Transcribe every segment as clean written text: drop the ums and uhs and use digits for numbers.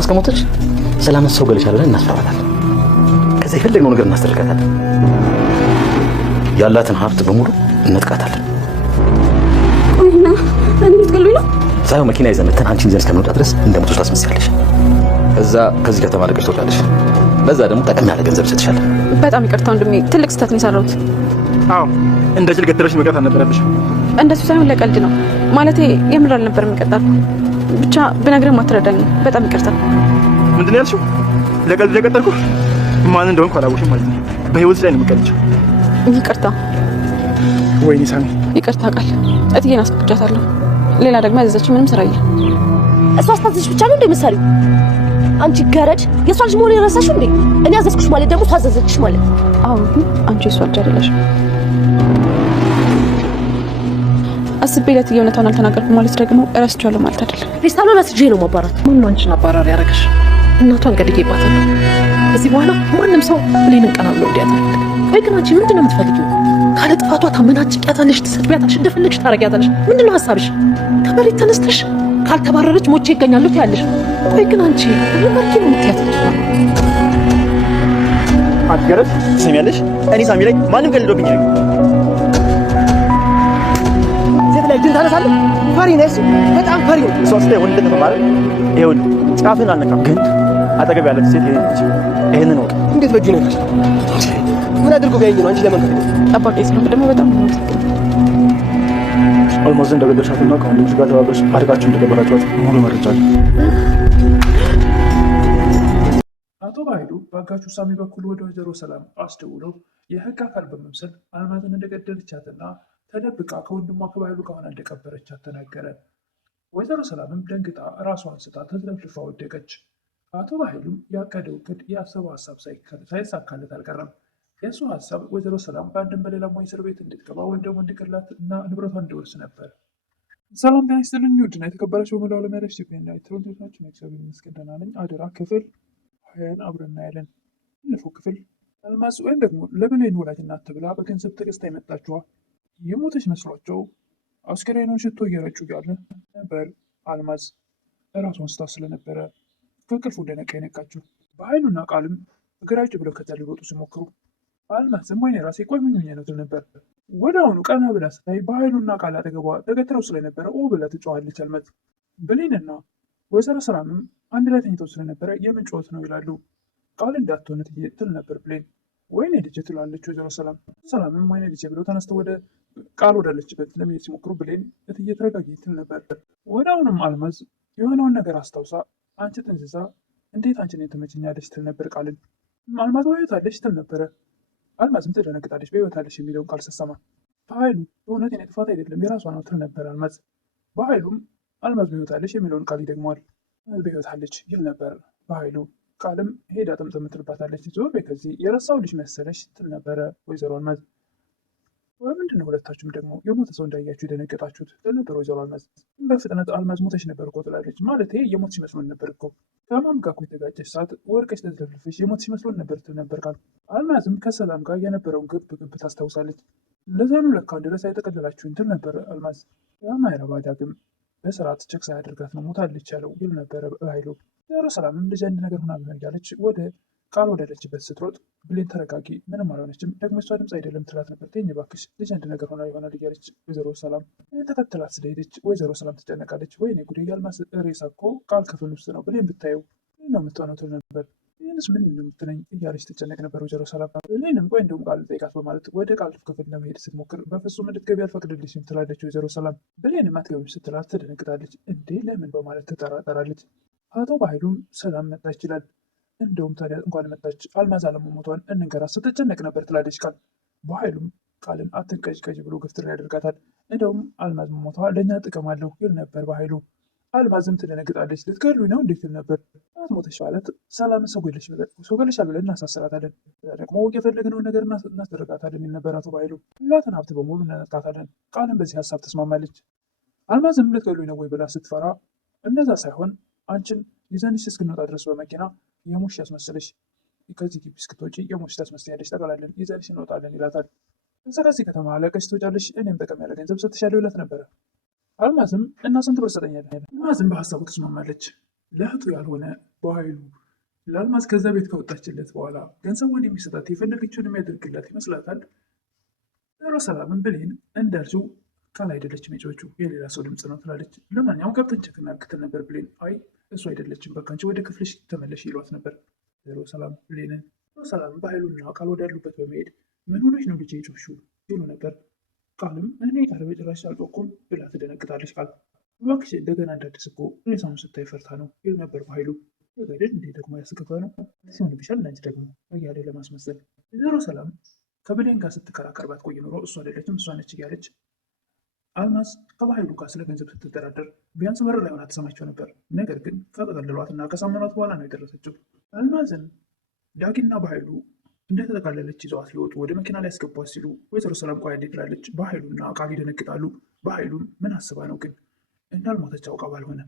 እስከሞተች ሰላምን ሰው ገለሻ ብለን እናስፈራታለን። ከዛ የፈለግነው ነገር እናስደርጋታለን። ያላትን ሀብት በሙሉ እንጥቃታለን። ቆይና እንዴት ገሉኝ ነው? ሳይሆን መኪና ይዘን መተን አንቺን ይዘን እስከምንወጣ ድረስ እንደሞተች ታስመስያለሽ። ከዛ ከዚህ ከተማ ለቀሽ ትወጣለሽ። በዛ ደግሞ ጠቀም ያለ ገንዘብ እሰጥሻለሁ። በጣም ይቅርታ ወንድሜ፣ ትልቅ ስህተት ነው የሰራሁት። አዎ እንደ ጅል ገትረሽ መቅረት አልነበረብሽ። እንደሱ ሳይሆን ለቀልድ ነው ማለቴ፣ የምር አልነበረም የቀጠር ብቻ ብነግርህም አትረዳኝም። በጣም ይቅርታ። ምንድን ነው ያልሽው? ለቀልድ የቀጠርኩ ማን እንደሆንኩ አላወቅሽም ማለት ነው። በህይወት ላይ ነው የምቀልድሽ። ይቅርታ። ወይኔ ሳሚ፣ ይቅርታ ቃል እትዬን አስፈቅጃታለሁ። ሌላ ደግሞ ያዘዘችኝ ምንም ስራ የለም። እሷ አስታዘዝሽ ብቻ ነው እንደምትሰሪው? አንቺ ገረድ፣ የሷ ልጅ መሆን የረሳሽው እንዴ? እኔ አዘዝኩሽ ማለት ደግሞ ታዘዘችሽ ማለት። አዎ ግን አንቺ የሷ ልጅ አይደለሽም። አስቤለት እውነታውን አልተናገርኩም ማለት ደግሞ እረስቻለሁ ማለት አይደለም። ፌስታሉን አስጄ ነው ማባራት። ማን ነው አንቺን አባራሪ ያደረገሽ? እናቷን ገድጌባታለሁ። ከዚህ በኋላ ማንም ሰው ብሌንን ቀና ብሎ እንዲያታል። ወይ ግን አንቺ ምንድን ነው የምትፈልጊው? ካለ ጥፋቷ ታመናጭቂያታለሽ፣ ትሰድቢያታለሽ፣ እንደፈለግሽ ታረጊያታለሽ። ምንድን ነው ሀሳብሽ? ከመሬት ተነስተሽ ካልተባረረች ሞቼ ይገኛለሁ ትያለሽ። ወይ ግን አንቺ ለማርኪ ነው የምትያታለሽ? አትገረድ ትሰሚያለሽ? እኔ ሳሚ ላይ ማንም ቀልዶብኝ ነው። ሴት ላይ እጅን ታነሳለህ? ፈሪ ነሽ፣ በጣም ፈሪ ነው። እሷ ስታይ ወንድ ተማረ። ይኸውልህ ጫፍን አልነካም፣ ግን አጠገብ ያለች ሴት ይሄንን ነው። እንዴት በእጁ ነው? ምን አድርጎ ቢያየኝ ነው አንቺ ለመንከፍ ነው? ጠባቂ ስለሆነ ደግሞ በጣም ነው። ኦልሞስት እንደገደልሻትና ከወንድምሽ ጋር ተባብረሽ አድርጋችሁ እንደገበራችኋት ሙሉ መረጃ አለ። አቶ ባይሉ በአጋቹ ሳሚ በኩል ወደ ወይዘሮ ሰላም አስደውለው የህግ አካል በመምሰል አልማዝን እንደገደለቻትና ተደብቃ ከወንድሟ ከባይሉ ጋር ሆና እንደቀበረቻት ተናገረ። ወይዘሮ ሰላምም ደንግጣ ራሷን ስታ ተዝለፍልፋ ወደቀች። አቶ ባይሉም ያቀደው እቅድ ያሰበው ሀሳብ ሳይሳካለት አልቀረም። የእሱ ሀሳብ ወይዘሮ ሰላም በአንድም በሌላም ወይ እስር ቤት እንድትገባ ወይም ደግሞ እንዲገላት እና ንብረቷን እንዲወርስ ነበር። ሰላም ጤና ይስጥልኝ ውድና የተከበራችሁ በመላው ዓለም ያላችሁ ኢትዮጵያውያን ተወዳጆቻችን፣ እግዚአብሔር ይመስገን ደህና ነኝ። አደራ ክፍል 20 አብረን እናያለን። ባለፈው ክፍል አልማዝ ወይም ደግሞ ለብሌን ወላጅ እናት ተብላ በገንዘብ ተገዝታ የመጣችዋ የሞተች መስሏቸው አስከሬኑን ሽቶ እየረጩ ያለ ነበር። አልማዝ እራሷን ስታ ስለነበረ ከእንቅልፉ እንደነቃ የነቃችው። በኃይሉና ቃልም እግራቸው ብለው ከዛ ሊሮጡ ሲሞክሩ አልማዝም ወይኔ ራሴ ቆይ ምን ሆኜ ነው ትል ነበር። ወደ አሁኑ ቀና ብላ ስታይ በኃይሉና ቃል አጠገቧ ተገትረው ስለነበረ ብላ ትጮኻለች። አልማዝ ብሌንና ወይዘሮ ሰላምም አንድ ላይ ተኝተው ስለነበረ የምን ጩኸት ነው ይላሉ። ቃል እንዳትሆን ትል ነበር ብሌን። ወይኔ ልጄ ትላለች ወይዘሮ ሰላም። ሰላምም ወይኔ ልጄ ብለው ተነስተው ወደ ቃል ወዳለችበት ለመሄድ ሲሞክሩ ብሌን እትዬ ተረጋጊ ትል ነበር። ወደ አሁኑም አልማዝ የሆነውን ነገር አስታውሳ አንቺ ጥንዝዛ እንዴት አንቺን ትመችኛለች ትል ነበር ቃልን። አልማዝ በሕይወት አለች ትል ነበረ። አልማዝም ትደነግጣለች በሕይወት አለች የሚለውን ቃል ስትሰማ። በኃይሉ በእውነት የኔ ጥፋት አይደለም የራሷ ነው ትል ነበር አልማዝ። በኃይሉም አልማዝ በሕይወት አለች የሚለውን ቃል ይደግመዋል። በሕይወት አለች ይል ነበር በኃይሉ። ቃልም ሄዳ ጥምጥም ትልባታለች። ዞር በይ ከዚህ የረሳው ልጅ መሰለች ትል ነበረ ወይዘሮ አልማዝ። ምንድን ነው ሁለታችሁም ደግሞ የሞተ ሰው እንዳያችሁ የደነገጣችሁት ትል ነበር ወይዘሮ አልማዝ። በፍጥነት አልማዝ ሞተች ነበር እኮ ትላለች። ማለት የሞትሽ መስሎን ነበር እኮ ከማም ጋር እኮ የተጋጨሽ ሰዓት ወርቀሽ ተዝለፍልፍሽ የሞትሽ መስሎን ነበር ትል ነበር ቃል። አልማዝም ከሰላም ጋር የነበረውን ግብ ታስታውሳለች። ለዛ ነው ለካ ድረስ አይጠቀልላችሁኝ ትል ነበር አልማዝ። የማይረባ ዳግም በስርዓት ቸክ ሳያደርጋት ነው ሞታለች ያለው ይል ነበረ ኃይሉ። ወይዘሮ ሰላምም ልጅ አንድ ነገር ሆና ቢሆን እያለች ወደ ቃል ወዳለችበት ስትሮጥ ብሌን ተረጋጊ ምንም አልሆነችም ደግሞ እሷ ድምፅ አይደለም ትላት ነበር። ተኝ እባክሽ ልጅ አንድ ነገር ሆና ይሆናል እያለች ወይዘሮ ሰላም ተከትላት ስለሄደች ወይዘሮ ሰላም ትጨነቃለች። ወይኔ ጉዴ የአልማዝ ሬሳ እኮ ቃል ክፍል ውስጥ ነው ብሌን ብታየው ነው የምትሆነው ትል ነበር። ይህንስ ምን የምትለኝ እያለች ትጨነቅ ነበር ወይዘሮ ሰላም። ብሌንም ቆይ እንደውም ቃል ጠይቃት በማለት ወደ ቃል ክፍል ለመሄድ ስትሞክር በፍጹም እንድትገቢ አልፈቅድልሽም ትላለች ወይዘሮ ሰላም። ብሌንም አትገቢም ስትላት ትደነግጣለች። እንዴ ለምን በማለት ትጠራጠራለች። አቶ በኃይሉም ሰላም መጣ ይችላል እንደውም ታዲያ እንኳን መጣች አልማዝ አለመሞቷን እንንገራት ስትጨነቅ ነበር ትላለች ቃል። በኃይሉም ቃልን አትንቀጭቀጭ ብሎ ግፍትር ያደርጋታል። እንደውም አልማዝ መሞቷ ለእኛ ጥቅም አለው ይል ነበር በኃይሉ። አልማዝም ትደነግጣለች። ልትገሉኝ ነው እንዴት ትል ነበር። ሞተች ማለት ሰላምን ሰው ገለሻል ብለን እናሳስራታለን፣ ደግሞ የፈለግነውን ነገር እናስደረጋታለን ይል ነበር አቶ በኃይሉ። ያላትን ሀብት በሙሉ እናነጥቃታለን። ቃልን በዚህ ሀሳብ ተስማማለች። አልማዝም ልትገሉኝ ነው ወይ ብላ ስትፈራ እንደዛ ሳይሆን አንቺን ይዘንሽ እስክንወጣ ድረስ በመኪና የሞሽ ያስመስልሽ ከዚህ ግቢ እስክትወጪ የሞሽ ታስመስያለሽ ጠቅላለን ይዘንሽ እንወጣለን ይላታል። እዛ ከዚህ ከተማ ለቀሽ ትወጫለሽ እኔም ጠቀም ያለ ገንዘብ ሰጥሻለሁ ይላት ነበረ። አልማዝም እና ስንት ብር ሰጠኛለህ? አልማዝም በሀሳቡ ተስማማለች። ለእህቱ ያልሆነ በኃይሉ ለአልማዝ ከዛ ቤት ከወጣችለት በኋላ ገንዘቧን የሚሰጣት የፈለገችውን የሚያደርግላት ይመስላታል። ሮ ሰላምን ብሌን እንዳልሽው ቃል አይደለችም የጮችው የሌላ ሰው ድምፅ ነው ትላለች። ለማንኛውም ገብተን ቼክ እናድርግ ነበር ብሌን። አይ እሱ አይደለችም በቃ አንቺ ወደ ክፍልሽ ተመለሽ ይሏት ነበር ሮ ሰላም ብሌንን። ሮ ሰላም በኃይሉና ቃል ወዳሉበት በመሄድ ምን ሆነች ነው ልጄ የጮሽው ይሉ ነበር። ቃልም እኔ ቃል በጭራሽ አልጮኩም ብላ ትደነግጣለች። ቃል እባክሽ እንደገና እንዳዲስ እኮ ሬሳውን ስታይ ፈርታ ነው ይሉ ነበር በኃይሉ። ገደል እንዴ ደግሞ ያስገባ ነው ሲሆንብሻል እናንቺ ደግሞ እያለ ለማስመሰል ወይዘሮ ሰላም ከብሌን ጋር ስትከራከርባት ቆይ ኖሮ እሱ አይደለችም እሷ ነች እያለች አልማዝ ከባህሉ ጋር ስለ ገንዘብ ስትደራደር ቢያንስ በር ላይ ሆና ተሰማቸው ነበር። ነገር ግን ከጠቀለሏት እና ከሳመኗት በኋላ ነው የደረሰችው። አልማዝን ዳጊና ባህሉ እንደተጠቃለለች ይዘዋት ሊወጡ ወደ መኪና ላይ ያስገቧት ሲሉ ወይዘሮ ሰላም ቆይ እንዴ ትላለች። ባህሉና ቃል ይደነግጣሉ። ባህሉም ምን አስባ ነው ግን እንዳልሞተች አውቃ ባልሆነ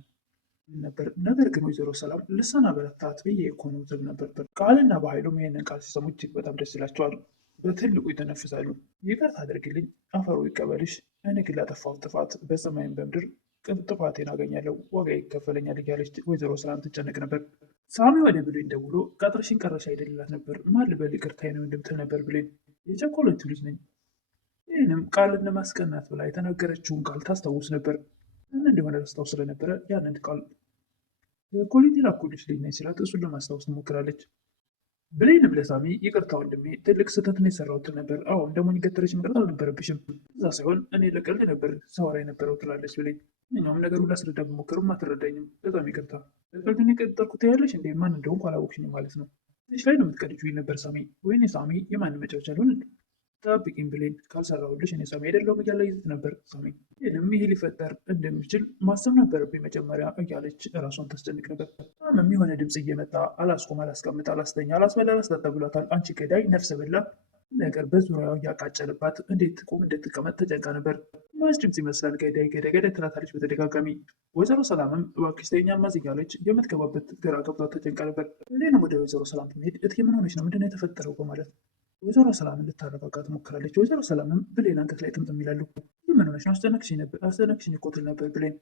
ነበር። ነገር ግን ወይዘሮ ሰላም ልሳና በረታት ብዬ እኮ ነው ትል ነበር። ቃልና ባህሉም ይህንን ቃል ሲሰሙ እጅግ በጣም ደስ ይላቸዋል። በትልቁ ይተነፍሳሉ። ይቅርታ አድርግልኝ፣ አፈሩ ይቀበልሽ። እኔ ግን ላጠፋሁት ጥፋት በሰማይም በምድር ጥፋቴን አገኛለሁ፣ ዋጋ ይከፈለኛል እያለች ወይዘሮ ሰላም ትጨነቅ ነበር። ሳሚ ወደ ብሌን ደውሎ ቀጥረሽን ቀረሽ አይደልላት ነበር። ማን ልበል ይቅርታዬ ነው እንደምትል ነበር ብሌን። የቸኮለቱ ልጅ ነኝ። ይህንም ቃልን ለማስቀናት ብላ የተናገረችውን ቃል ታስታውስ ነበር። ምን እንደሆነ ረስታው ስለነበረ ያንን ቃል የኮሊቲ ላኩልሽ ልጅ ነኝ ሲላት እሱን ለማስታወስ ትሞክራለች። ብሌንም ለሳሚ ይቅርታ ወንድሜ ትልቅ ስህተት ነው የሰራሁት ነበር። አዎ እንደሞኝ ገተረች መቅረት አልነበረብሽም። እዛ ሳይሆን እኔ ለቀልድ ነበር ሳወራ የነበረው ትላለች ብሌን። እኛውም ነገሩ ላስረዳ ብሞክርም አትረዳኝም። በጣም ይቅርታ። ለቀልድ የቀጠርኩት ያለሽ እንዴ ማን እንደሆንኩ አላወቅሽኝም ማለት ነው። ትንሽ ላይ ነው የምትቀልጂው ነበር ሳሚ። ወይኔ ሳሚ የማን መጫወቻ ሊሆን ጠብቂኝ ብሌን፣ ካልሰራሁልሽ እኔ ሳሚ አይደለሁም እያለ ይዘት ነበር ሳሚ። ይህንም ይህ ሊፈጠር እንደሚችል ማሰብ ነበረብኝ መጀመሪያ እያለች ራሷን ታስጨንቅ ነበር። በጣም የሆነ ድምፅ እየመጣ አላስቆም፣ አላስቀምጥ፣ አላስተኛ፣ አላስበላ፣ አላስጠጣ ብሏታል። አንቺ ገዳይ ነፍሰ በላ ነገር በዙሪያው እያቃጨልባት እንዴት ትቁም እንዴት ትቀመጥ ተጨንቃ ነበር። ማስ ድምፅ ይመስላል ገዳይ ገዳይ ገዳይ ትላታለች በተደጋጋሚ። ወይዘሮ ሰላምም እባክሽ ተይኝ አልማዝ እያለች የምትገባበት ግራ ገብቷት ተጨንቃ ነበር። ሌላም ወደ ወይዘሮ ሰላም ትሄድ እትዬ ምን ሆነች ነው ምንድነው የተፈጠረው በማለት ወይዘሮ ሰላምን ልታረጋጋ ትሞክራለች። ወይዘሮ ሰላምም ብሌን አንገት ላይ ጥምጥም ይላሉ። ምን ሆነች ነው አስጨነቅሽኝ እኮ ትል ነበር ብሌን።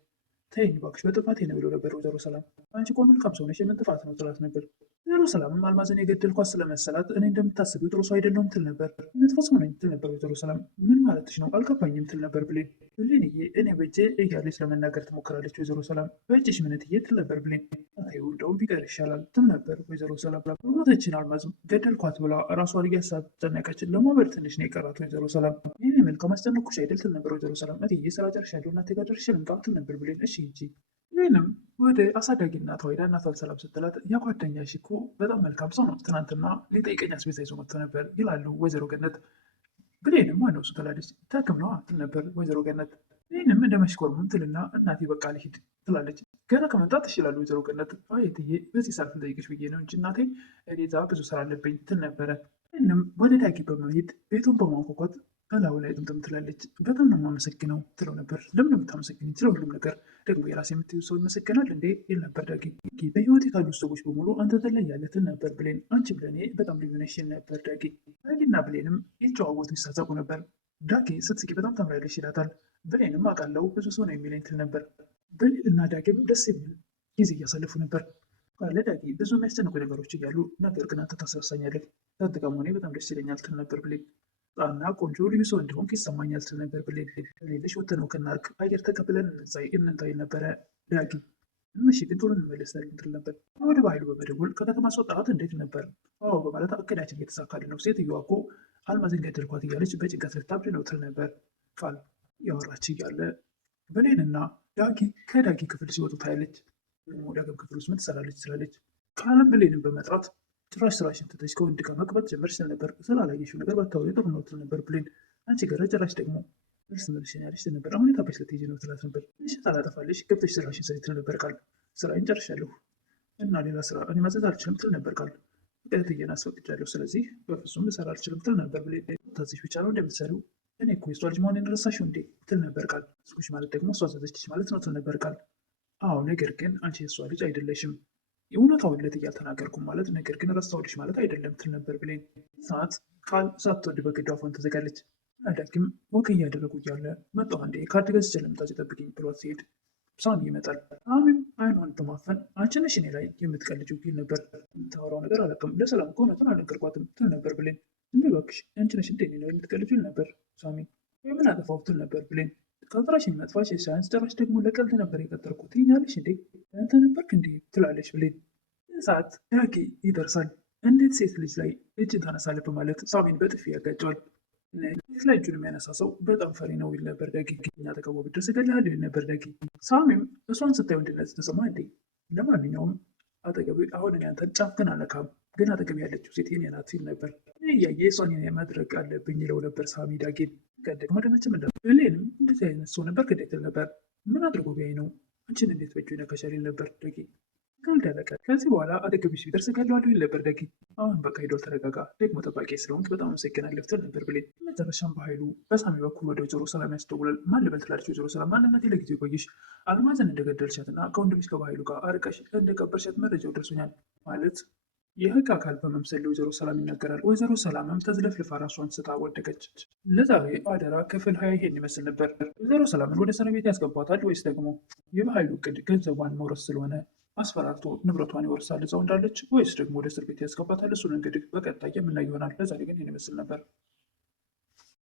ተይኝ እባክሽ በጥፋቴ ነው ብሎ ነበር ወይዘሮ ሰላም። አንቺ እኮ መልካም ሰው ነሽ የምን ጥፋት ነው ትላት ነበር። ወይዘሮ ሰላምም አልማዝን የገደልኳት ስለመሰላት እኔ እንደምታስቢው ጥሩ ሰው አይደለሁም ትል ነበር። መጥፎ ሰው ነኝ ትል ነበር ወይዘሮ ሰላም። ምን ማለትሽ ነው አልገባኝም ትል ነበር ብሌን። ብሌንዬ እኔ በእጄ እያለች ለመናገር ትሞክራለች ወይዘሮ ሰላም። በእጅሽ ምንትዬ ትል ነበር ብሌን። እንደውም ቢቀር ይሻላል ትል ነበር ወይዘሮ ሰላም። ሞተችን አልማዝም ገደልኳት ብላ ራሷን እያሳጨነቀችን ለማበድ ትንሽ ነው የቀራት ወይዘሮ ሰላም። ይህ መልካም አስጨነቅኩሽ አይደል ትል ነበር ወይዘሮ ሰላም። እትዬ ስራ ጨርሻለሁ እናቴ ጋር ደርሼ ልምጣ ትል ነበር ብሌን። እሺ እንጂ ይህንም ወደ አሳዳጊ እናቷ ሄዳ እናቷን ሰላም ስትላት ያጓደኛሽ እኮ በጣም መልካም ሰው ነው፣ ትናንትና ሊጠይቀኝ አስቤዛ ይዞ መጥቶ ነበር ይላሉ ወይዘሮ ገነት። ብሌንም ዋናው እሱ ትላለች። ታክም ነዋ ትል ነበር ወይዘሮ ገነት። ይህንም እንደ መሽኮርሙም ትልና እናቴ በቃ ልሂድ ትላለች። ገና ከመምጣት ትችላሉ ወይዘሮ ገነት። አይ እትዬ በዚህ ሰልፍ ልጠይቅሽ ብዬ ነው እንጂ እናቴ እኔ እዛ ብዙ ስራ አለብኝ ትል ነበረ። ይህንም ወደ ዳጊ በመሄድ ቤቱን በማንኳኳት በላዩ ላይ ጥምጥም ትላለች። በጣም ነው የማመሰግነው ትለው ነበር። ለምን የምታመሰግኝ ስለ ሁሉም ነገር ደግሞ የራሴ የምትይው ሰው ይመሰገናል እንዴ ይል ነበር ዳጊ። በህይወት ካሉ ሰዎች በሙሉ አንተ ትለያለህ ትል ነበር ብሌን። አንቺ ብለኔ በጣም ልዩ ነሽ ይል ነበር ዳጊ። ዳጊና ብሌንም ይጨዋወቱ ይሳሳቁ ነበር። ዳጊ ስትስቂ በጣም ታምራለሽ ይላታል። ብሌንም አውቃለሁ ብዙ ሰው ነው የሚለኝ ትል ነበር። ብሌን እና ዳጊም ደስ የሚል ጊዜ እያሳለፉ ነበር። ለዳጊ ብዙ የሚያስጨንቁ ነገሮች እያሉ ነገር ግን አንተ ታስረሳኛለህ፣ ከአንተ ጋር መሆኔ በጣም ደስ ይለኛል ትል ነበር ብሌን። ጣና ቆንጆ ልዩ ሰው እንደሆንክ ይሰማኛል ትል ነበር ብሌን። ከሌለሽ ወተነው ከናርክ አየር ተቀብለን እንንጣይ ነበረ ዳጊ። እሺ ግን ቶሎ እንመለሳለን ትል ነበር። ወደ ባህሉ በመደወል ከከተማ አስወጣኋት እንዴት ነበር? አዎ በማለት አቅዳችን እየተሳካልን ነው፣ ሴትዮዋ እኮ አልማዝን ገደልኳት እያለች በጭንቀት ልታብድ ነው ትል ነበር ቃል። ያወራች እያለ ብሌንና ዳጊ ከዳጊ ክፍል ሲወጡ ታያለች። ዳግም ክፍል ውስጥ ምን ትሰራለች ትላለች። ቃልም ብሌንን በመጥራት ጭራሽ ስራሽን ትተሽ ከወንድ ጋር መቅበት ጀመርሽ ስል ነበር። ስላላየሽው ነገር ባታወሪ ጥሩ ነው ትል ነበር ብሌን። አንቺ ጋር ጭራሽ ደግሞ እርስ መልሽን ያለሽ ትል ነበር። አሁን የታበሽ ልትሄጂ ነው ትላት ነበር። ትንሽ ታላጠፋለሽ ገብተሽ ስራሽን ስሪ ትል ነበር ቃል። ስራዬን ጨርሻለሁ እና ሌላ ስራ እኔ ማዘዝ አልችልም ትል ነበር ቃል። ቀጥዬን አስፈቅጃለሁ ስለዚህ በፍጹም ልሰራ አልችልም ትል ነበር ብሌን። ታዝሽ ብቻ ነው እንደምትሰሪው እኔ እኮ የሷ ልጅ መሆኔን ረሳሽው እንዴ ትል ነበር ቃል። ስኩሽ ማለት ደግሞ እሷ አዘዘችሽ ማለት ነው ትል ነበር ቃል። አዎ ነገር ግን አንቺ የሷ ልጅ አይደለሽም የእውነታውን ለት እያልተናገርኩም ማለት ነገር ግን ረሳሁልሽ ማለት አይደለም ትል ነበር ብሌን። ሰዓት ቃል ሳትወድ በግድ አፏን ተዘጋለች። ዳጊም ወክ እያደረጉ እያለ መጣሁ አንዴ ካርድ ገዝቼ ልምጣ ጠብቂኝ ብሏት ሲሄድ ሳሚ ይመጣል። ሳሚም አይኗን በማፈን አንቺ ነሽ እኔ ላይ የምትቀልጂው ይል ነበር። የምታወራው ነገር አላውቅም፣ ለሰላም እኮ እውነቱን አልነገርኳትም ትል ነበር ብሌን። ዝም በይ እባክሽ አንቺ ነሽ እንደ እኔ ላይ የምትቀልጂው ይል ነበር ሳሚ። የምን አጠፋው ትል ነበር ብሌን። ከጥራሽኝ መጥፋሽ ሳያንስ ጭራሽ ደግሞ ለቀልድ ነበር የቀጠርኩት ትይኛለሽ እንዴ አንተ ነበርክ እንዴ ትላለች ብሌን። ሰዓት ዳጊ ይደርሳል። እንዴት ሴት ልጅ ላይ እጅን ታነሳለህ በማለት ሳሚን በጥፊ ያጋጨዋል። ሴት ላይ እጁን የሚያነሳ ሰው በጣም ፈሪ ነው ይል ነበር ዳጊ። እኛ አጠገቧ ብትደርስ እገልሃለሁ ይል ነበር ዳጊ። ሳሚም እሷን ስታዩ እንድነጽ ተሰማ እንዴ ለማንኛውም አጠገቤ አሁን እኔ አንተን ጫፍ ግን አለካም፣ ግን አጠገቤ ያለችው ሴት የኔ ናት ሲል ነበር። እያየ እሷን ማድረግ አለብኝ ይለው ነበር ሳሚ ዳጊን። ቀደግ መደመችም እንደ ብሌንም እንደዚህ አይነት ሰው ነበር ክዴት ነበር። ምን አድርጎ ቢያይ ነው አንቺን እንዴት በእጁ ይነካሻል ይል ነበር ዳጊ። ካልደለቀ ከዚህ በኋላ አጠገብሽ ቢደርስ እገለዋለሁ ይል ነበር ዳጊ። አሁን በቃ ሄዶ ተረጋጋ፣ ደግሞ ጠባቂ ስለሆንክ በጣም አመሰግናለሁ ትል ነበር ብሌን። መጨረሻም በኃይሉ በሳሚ በኩል ወደ ወይዘሮ ሰላም ያስደውላል። ማን ልበል ትላለች ወይዘሮ ሰላም። ማንነቴ ለጊዜው ቆይሽ፣ አልማዝን እንደገደልሻትና ከወንድምሽ ከባኃይሉ ጋር አርቀሽ እንደቀበርሻት መረጃው ደርሶኛል ማለት የህግ አካል በመምሰል ለወይዘሮ ሰላም ይናገራል። ወይዘሮ ሰላምም ተዝለፍልፋ ራሷን ስታ ወደቀች። ለዛሬ አደራ ክፍል 20 ይሄን ይመስል ነበር። ወይዘሮ ሰላምን ወደ እስር ቤት ያስገቧታል ወይስ ደግሞ የበኃይሉ እቅድ ገንዘቧን መውረስ ስለሆነ አስፈራርቶ ንብረቷን ይወርሳል እዛው እንዳለች፣ ወይስ ደግሞ ወደ እስር ቤት ያስገባታል? እሱን እንግዲህ በቀጣይ የምናየው ይሆናል። ለዛሬ ግን ይህን ይመስል ነበር።